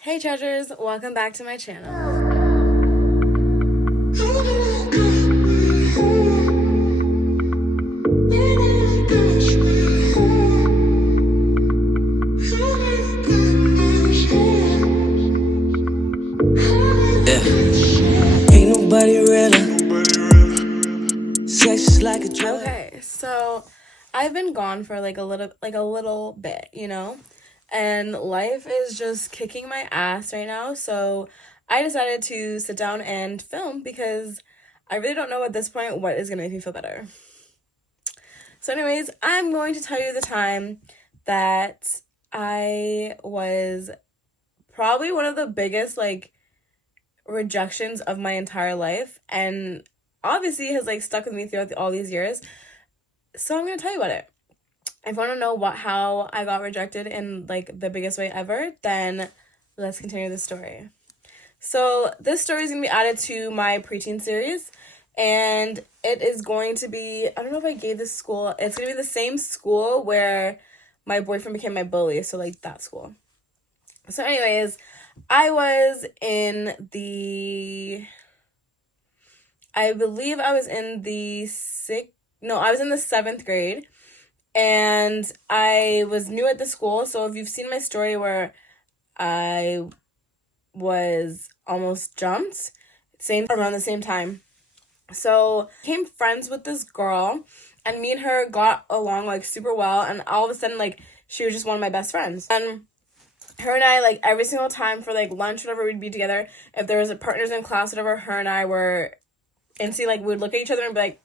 Hey treasures, welcome back to my channel. Yeah. Ain't nobody realer. Sex is like a drug. Okay, so I've been gone for like a little bit, and life is just kicking my ass right now. So I decided to sit down and film because I really don't know at this point what is gonna make me feel better. So, anyways, I'm going to tell you the time that I was probably one of the biggest rejections of my entire life, and obviously has stuck with me throughout all these years. So I'm gonna tell you about it. If you want to know how I got rejected in the biggest way ever, then let's continue the story. So this story is gonna be added to my preteen series, and it is going to be, I don't know if I gave this school, it's gonna be the same school where my boyfriend became my bully, so that school. So anyways, I was in I believe I was in I was in the 7th grade, and I was new at the school. So if you've seen my story where I was almost jumped, around the same time. So I became friends with this girl, and me and her got along super well, and all of a sudden she was just one of my best friends. And her and I, every single time for lunch, whatever, we'd be together. If there was partners in class, whatever, her and I were instantly we'd look at each other and be like,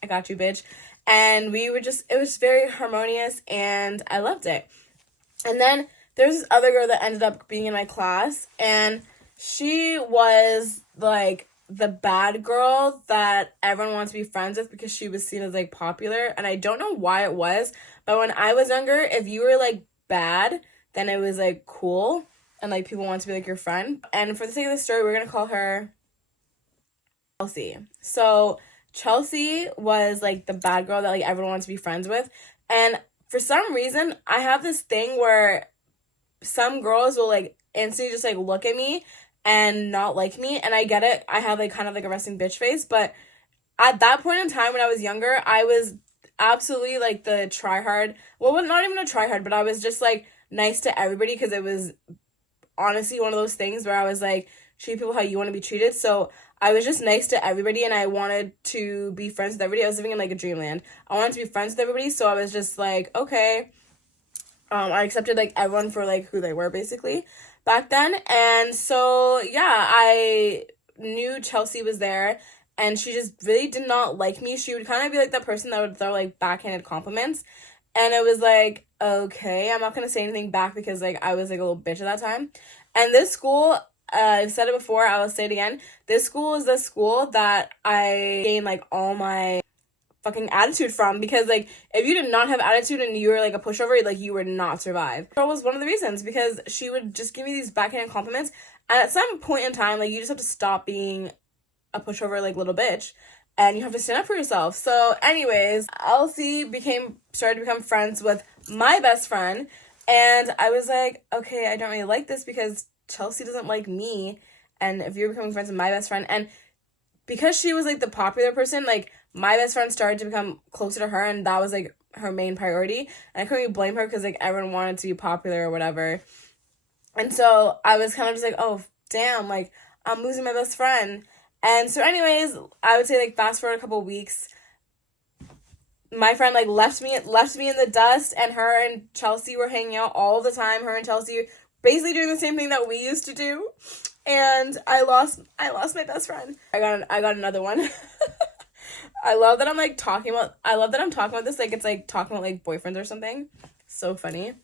I got you, bitch. And we would it was very harmonious, and I loved it. And then there was this other girl that ended up being in my class, and she was the bad girl that everyone wanted to be friends with because she was seen as popular. And I don't know why it was, but when I was younger, if you were bad, then it was cool, and people wanted to be your friend. And for the sake of the story, we're gonna call her Chelsea. So Chelsea was the bad girl that everyone wants to be friends with. And for some reason, I have this thing where some girls will instantly just look at me and not like me. And I get it. I have kind of a resting bitch face. But at that point in time when I was younger, I was absolutely the try hard. Well, not even a try hard, but I was just nice to everybody because it was honestly one of those things where I was treat people how you want to be treated. So I was just nice to everybody, and I wanted to be friends with everybody. I was living in a dreamland. I wanted to be friends with everybody, so I was just okay. I accepted everyone for who they were basically back then. And so yeah, I knew Chelsea was there, and she just really did not like me. She would kind of be that person that would throw backhanded compliments, and it was okay, I'm not gonna say anything back because I was a little bitch at that time. And this school, I've said it before, I will say it again, this school is the school that I gained all my fucking attitude from, because if you did not have attitude and you were a pushover, you would not survive. That was one of the reasons, because she would just give me these backhanded compliments, and at some point in time you just have to stop being a pushover little bitch, and you have to stand up for yourself. So anyways, Elsie started to become friends with my best friend, and I was okay, I don't really like this because Chelsea doesn't like me, and if you're becoming friends with my best friend, and because she was the popular person, my best friend started to become closer to her, and that was her main priority. And I couldn't really blame her because everyone wanted to be popular or whatever. And so I was kind of just oh damn, I'm losing my best friend. And so anyways, I would say fast forward a couple weeks, my friend left me in the dust, and her and Chelsea were hanging out all the time. Her and Chelsea basically doing the same thing that we used to do, and I lost my best friend. I got another one. I love that I'm talking about this it's talking about boyfriends or something. So funny.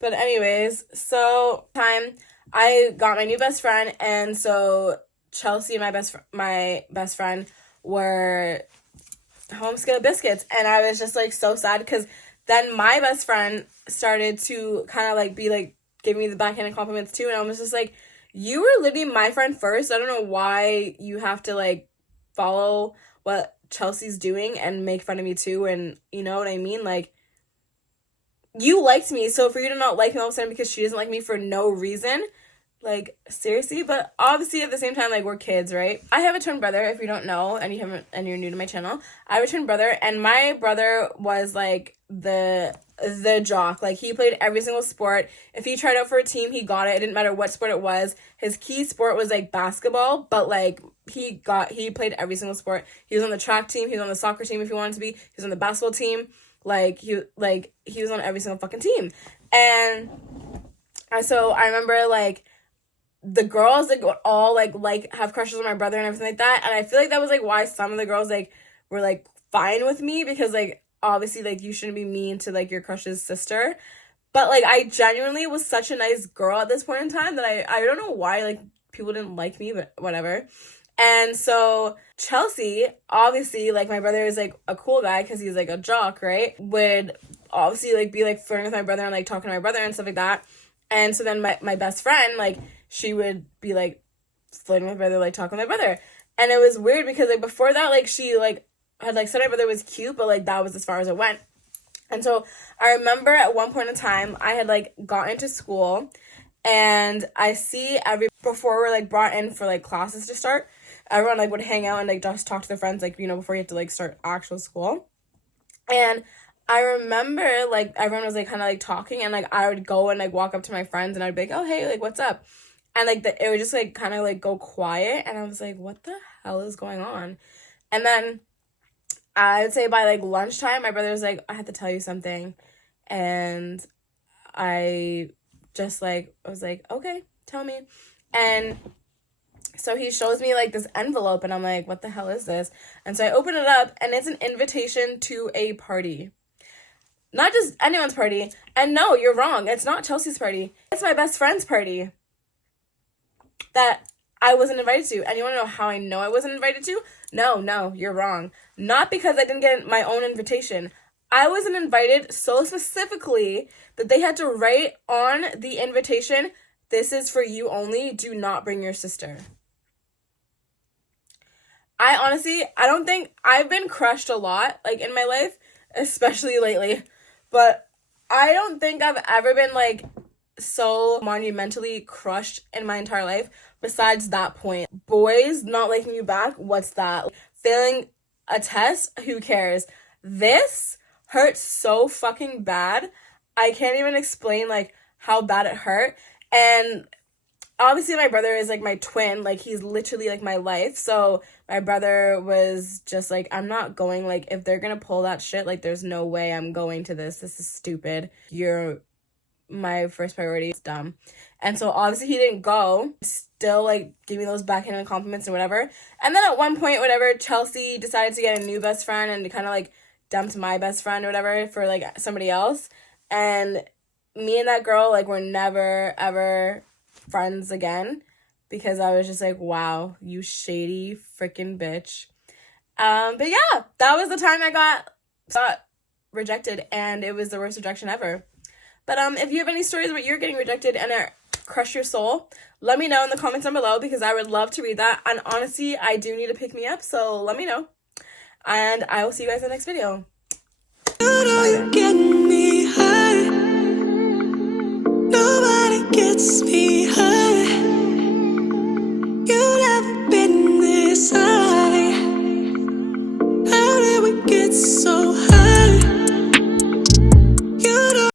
But anyways, so time I got my new best friend, and so Chelsea and my best friend were home skilled biscuits, and I was just so sad because then my best friend started to kind of be giving me the backhanded compliments too, and I was just you were literally my friend first. I don't know why you have to follow what Chelsea's doing and make fun of me too, and you know what I mean? You liked me, so for you to not like me all of a sudden because she doesn't like me for no reason, Like, seriously? But obviously at the same time, like, we're kids, right? I have a twin brother, if you don't know, and you're new to my channel. I have a twin brother, and my brother was like the jock. Like, he played every single sport. If he tried out for a team, he got it. It didn't matter what sport it was. His key sport was like basketball, but like he played every single sport. He was on the track team, he was on the soccer team if he wanted to be, he was on the basketball team. He was on every single fucking team. And so I remember like the girls like would all like have crushes on my brother and everything like that. And I feel like that was like why some of the girls like were like fine with me, because like obviously like you shouldn't be mean to like your crush's sister. But like I genuinely was such a nice girl at this point in time that I don't know why like people didn't like me, but whatever. And so Chelsea, obviously, like my brother is like a cool guy because he's like a jock, right? Would obviously like be like flirting with my brother and like talking to my brother and stuff like that. And so then my best friend, like, she would be like flirting with my brother, like talking with my brother. And it was weird because like before that, like she like had like said my brother was cute, but like that was as far as it went. And so I remember at one point in time I had like got into school, and I see before we're like brought in for like classes to start, everyone like would hang out and like just talk to their friends, like, you know, before you have to like start actual school. And I remember like everyone was like kind of like talking, and like I would go and like walk up to my friends and I'd be like, oh hey, like what's up? And like it would just like kind of like go quiet, and I was like, what the hell is going on? And then I would say by like lunchtime, my brother was like, I have to tell you something. And I just like, I was like, okay, tell me. And so he shows me like this envelope, and I'm like, what the hell is this? And so I open it up, and it's an invitation to a party. Not just anyone's party. And no, you're wrong. It's not Chelsea's party. It's my best friend's party that I wasn't invited to. And you want to know how I know I wasn't invited to? No, you're wrong. Not because I didn't get my own invitation. I wasn't invited so specifically that they had to write on the invitation, this is for you only, do not bring your sister. I don't think I've been crushed a lot, like in my life, especially lately, but I don't think I've ever been like so monumentally crushed in my entire life besides that point. Boys not liking you back, what's that? Failing a test, who cares? This hurt so fucking bad. I can't even explain like how bad it hurt. And obviously my brother is like my twin, like he's literally like my life. So my brother was just like, I'm not going, like if they're gonna pull that shit, like there's no way I'm going to this is stupid, you're my first priority, is dumb. And so obviously he didn't go, still like gave me those backhanded compliments and whatever. And then at one point, whatever, Chelsea decided to get a new best friend and kind of like dumped my best friend or whatever for like somebody else. And me and that girl like were never ever friends again, because I was just like, wow, you shady freaking bitch. But yeah, that was the time I got rejected, and it was the worst rejection ever. But if you have any stories where you're getting rejected and it crushed your soul, let me know in the comments down below, because I would love to read that. And honestly, I do need to pick me up, so let me know. And I will see you guys in the next video.